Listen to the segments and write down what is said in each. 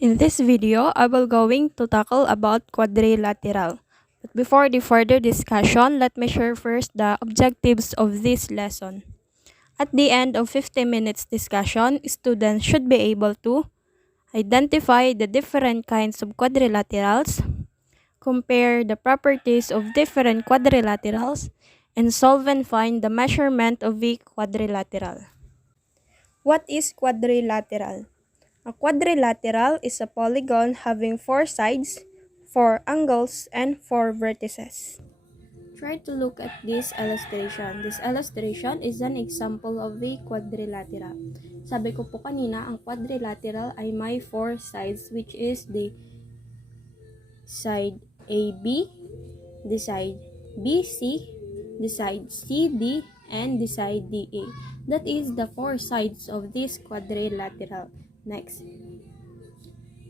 In this video, I will going to tackle about quadrilateral. But before the further discussion, let me share first the objectives of this lesson. At the end of 50 minutes discussion, students should be able to identify the different kinds of quadrilaterals, compare the properties of different quadrilaterals, and solve and find the measurement of a quadrilateral. What is quadrilateral? A quadrilateral is a polygon having 4 sides, 4 angles, and 4 vertices. Try to look at this illustration. This illustration is an example of a quadrilateral. Sabi ko po kanina, ang quadrilateral ay may 4 sides, which is the side AB, the side BC, the side CD, and the side DA. That is the 4 sides of this quadrilateral. Next.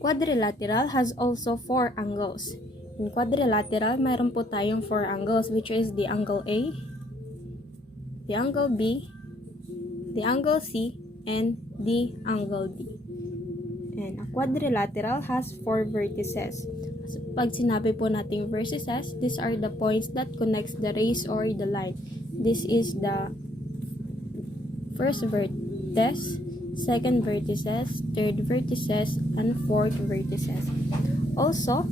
Quadrilateral has also 4 angles. In quadrilateral, mayroon po tayong 4 angles, which is the angle A, the angle B, the angle C, and the angle D. And a quadrilateral has 4 vertices. So, pag sinabi po nating vertices, these are the points that connects the rays or the line. This is the first vertex, second vertices, third vertices, and fourth vertices. Also,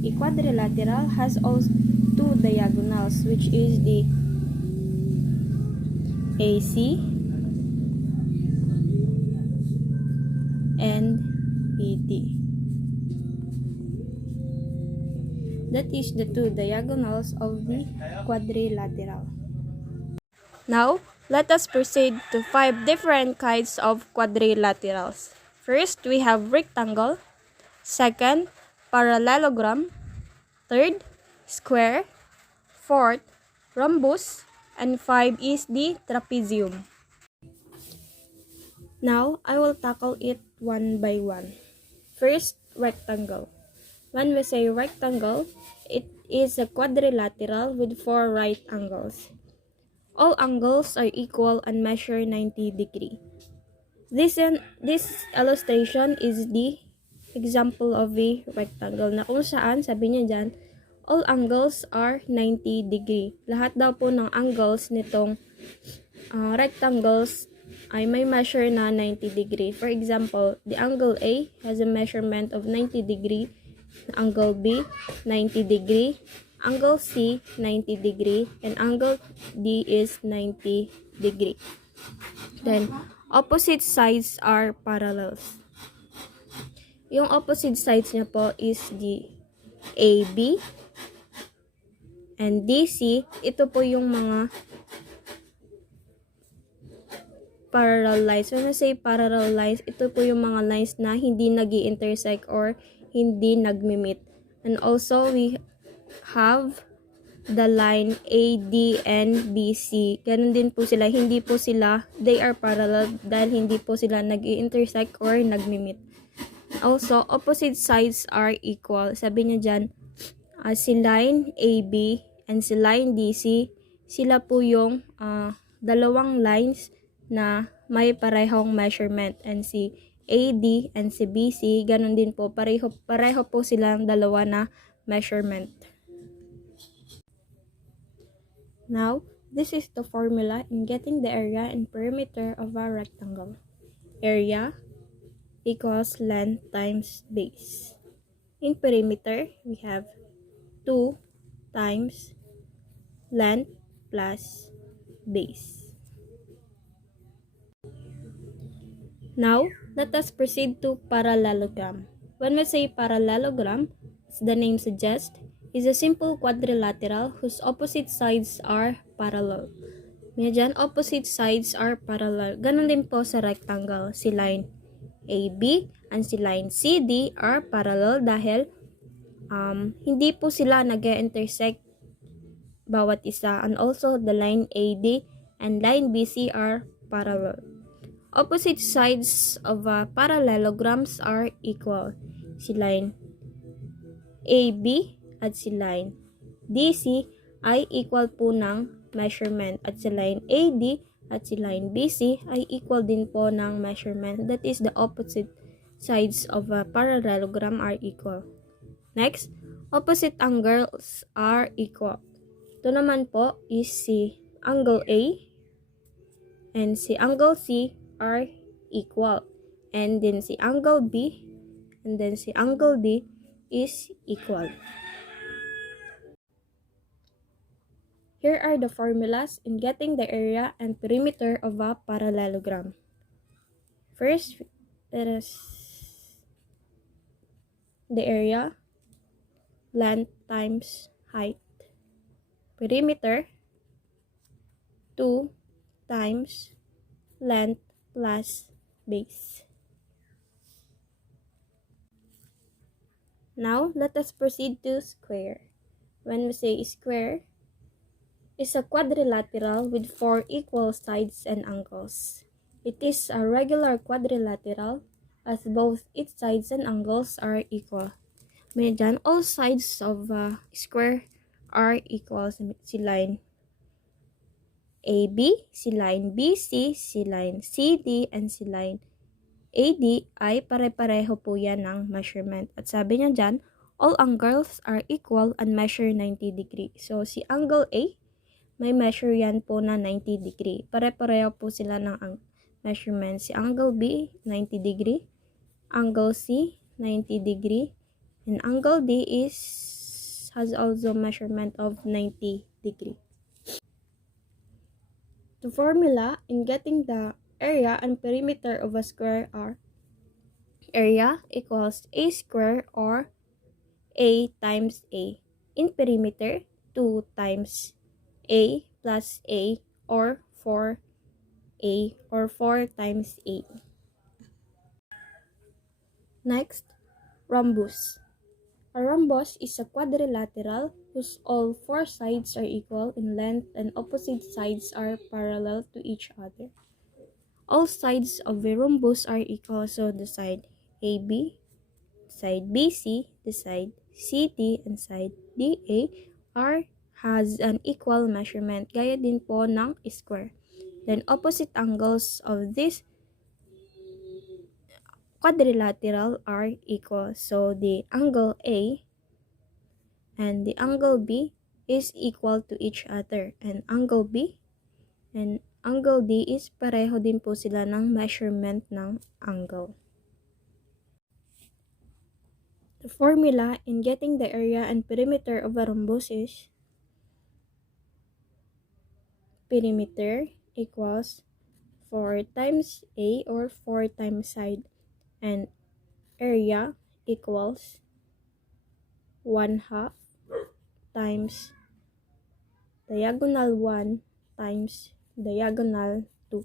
a quadrilateral has also 2 diagonals, which is the AC and BD. That is the 2 diagonals of the quadrilateral. Now, let us proceed to 5 different kinds of quadrilaterals. First, we have rectangle. Second, parallelogram. Third, square. Fourth, rhombus. And 5 is the trapezium. Now, I will tackle it one by one. First, rectangle. When we say rectangle, it is a quadrilateral with 4 right angles. All angles are equal and measure 90 degrees. This illustration is the example of a rectangle na kung saan, sabi niya dyan, all angles are 90 degree. Lahat daw po ng angles nitong rectangles ay may measure na 90 degree. For example, the angle A has a measurement of 90 degree, angle B 90 degree, angle C 90 degree, and angle D is 90 degree. Then, opposite sides are parallels. Yung opposite sides niya po is the AB and DC. Ito po yung mga parallel lines. When I say parallel lines, ito po yung mga lines na hindi nag-i-intersect or hindi nagmi-meet. And also, we have the line AD and BC. Ganun din po sila. Hindi po sila, they are parallel dahil hindi po sila nag-i-intersect or nagmi-meet. Also, opposite sides are equal. Sabi niya dyan, si line AB and si line DC, sila po yung dalawang lines na may parehong measurement. And si AD and si BC, ganun din po, pareho po silang dalawa na measurement. Now, this is the formula in getting the area and perimeter of a rectangle. Area equals length times base. In perimeter, we have 2 times length plus base. Now, let us proceed to parallelogram. When we say parallelogram, as the name suggests, is a simple quadrilateral whose opposite sides are parallel. Medyan, opposite sides are parallel. Ganon din po sa rectangle. Si line AB and si line CD are parallel dahil hindi po sila nag-intersect bawat isa. And also, the line AD and line BC are parallel. Opposite sides of parallelograms are equal. Si line AB at si line DC ay equal po ng measurement. At si line AD at si line BC ay equal din po ng measurement. That is the opposite sides of a parallelogram are equal. Next, opposite angles are equal. Ito naman po is si angle A and si angle C are equal. And then si angle B and then si angle D is equal. Here are the formulas in getting the area and perimeter of a parallelogram. First, let us the area, length times height. Perimeter, 2 times length plus base. Now, let us proceed to square. When we say square, is a quadrilateral with 4 equal sides and angles. It is a regular quadrilateral as both its sides and angles are equal. May dyan, all sides of a square are equal. Si line AB, si line BC, si line CD, and si line AD ay pare-pareho po yan ng measurement. At sabi niya dyan, all angles are equal and measure 90 degree. So, si angle A, may measure yan po na 90 degree. Pare-pareho po sila ng measurement. Si angle B, 90 degree. Angle C, 90 degree. And angle D has also measurement of 90 degree. The formula in getting the area and perimeter of a square are area equals a square or a times a. In perimeter, 2 times a plus a or 4a or 4 times a. Next, rhombus. A rhombus is a quadrilateral whose all 4 sides are equal in length and opposite sides are parallel to each other. All sides of a rhombus are equal, so the side AB, side BC, the side CD, and side DA has an equal measurement, gaya din po ng square. Then opposite angles of this quadrilateral are equal, so the angle A and the angle B is equal to each other, and angle B and angle D is pareho din po sila ng measurement ng angle. The formula in getting the area and perimeter of a rhombus is perimeter equals 4 times A or 4 times side, and area equals 1/2 times diagonal 1 times diagonal 2.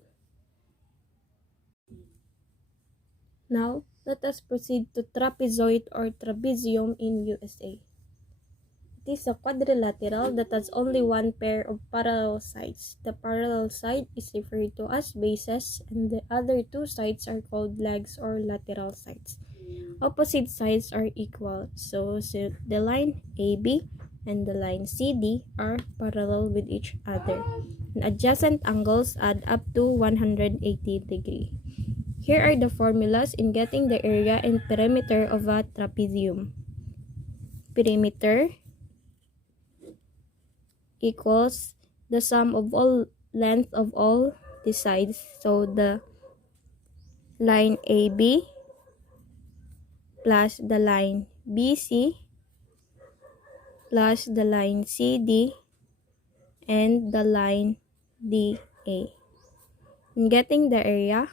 Now, let us proceed to trapezoid or trapezium in USA. It is a quadrilateral that has only one pair of parallel sides. The parallel side is referred to as bases, and the other 2 sides are called legs or lateral sides. Opposite sides are equal, so the line AB and the line CD are parallel with each other. And adjacent angles add up to 180 degree. Here are the formulas in getting the area and perimeter of a trapezium. Perimeter equals the sum of all length of all the sides. So the line AB plus the line BC plus the line CD and the line DA. In getting the area,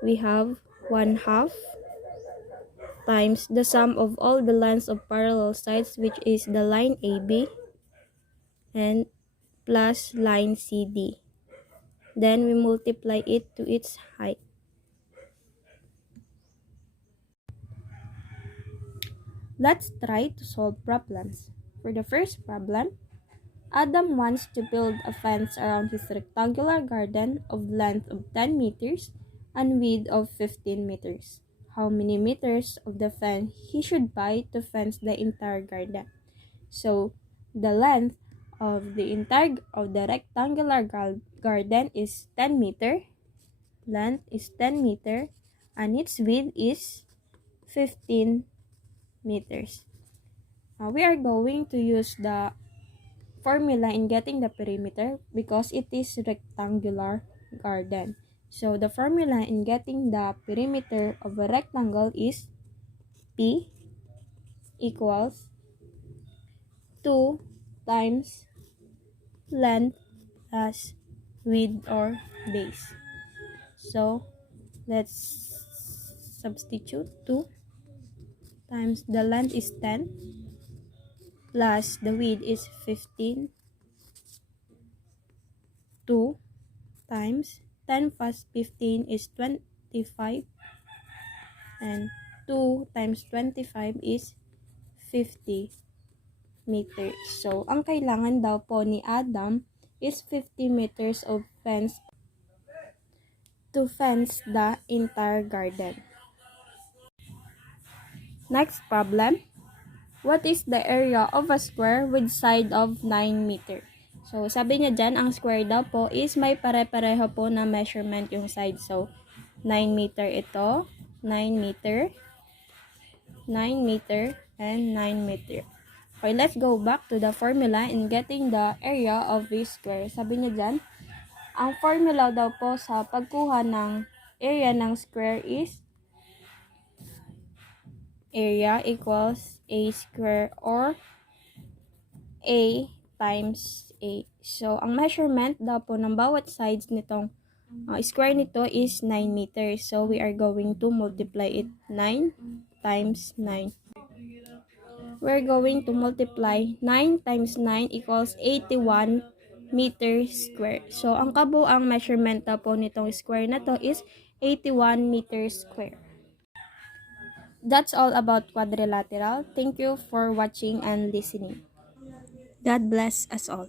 we have 1/2 times the sum of all the lengths of parallel sides, which is the line AB, and plus line CD. Then we multiply it to its height. Let's try to solve problems. For the first problem, Adam wants to build a fence around his rectangular garden of length of 10 meters and width of 15 meters. How many meters of the fence he should buy to fence the entire garden? So, the length of the rectangular garden is 10 meter, length is 10 meter, and its width is 15 meters. We are going to use the formula in getting the perimeter because it is rectangular garden. So the formula in getting the perimeter of a rectangle is P equals 2 times length plus width or base. So let's substitute 2 times the length is 10 plus the width is 15. 2 times 10 plus 15 is 25, and 2 times 25 is 50 meters. So, ang kailangan daw po ni Adam is 50 meters of fence to fence the entire garden. Next problem. What is the area of a square with side of 9 meter? So, sabi niya dyan, ang square daw po is may pare-pareho po na measurement yung side. So, 9 meter ito, 9 meter, 9 meter, and 9 meter. Okay, let's go back to the formula in getting the area of a square. Sabi niya dyan, ang formula daw po sa pagkuha ng area ng square is area equals a square or a times a. So, ang measurement daw po ng bawat sides nitong square nito is 9 meters. So, we are going to multiply it 9 times 9. We're going to multiply 9 times 9 equals 81 meters square. So, ang kabuang measurement daw po nitong square na to is 81 meters square. That's all about quadrilateral. Thank you for watching and listening. God bless us all.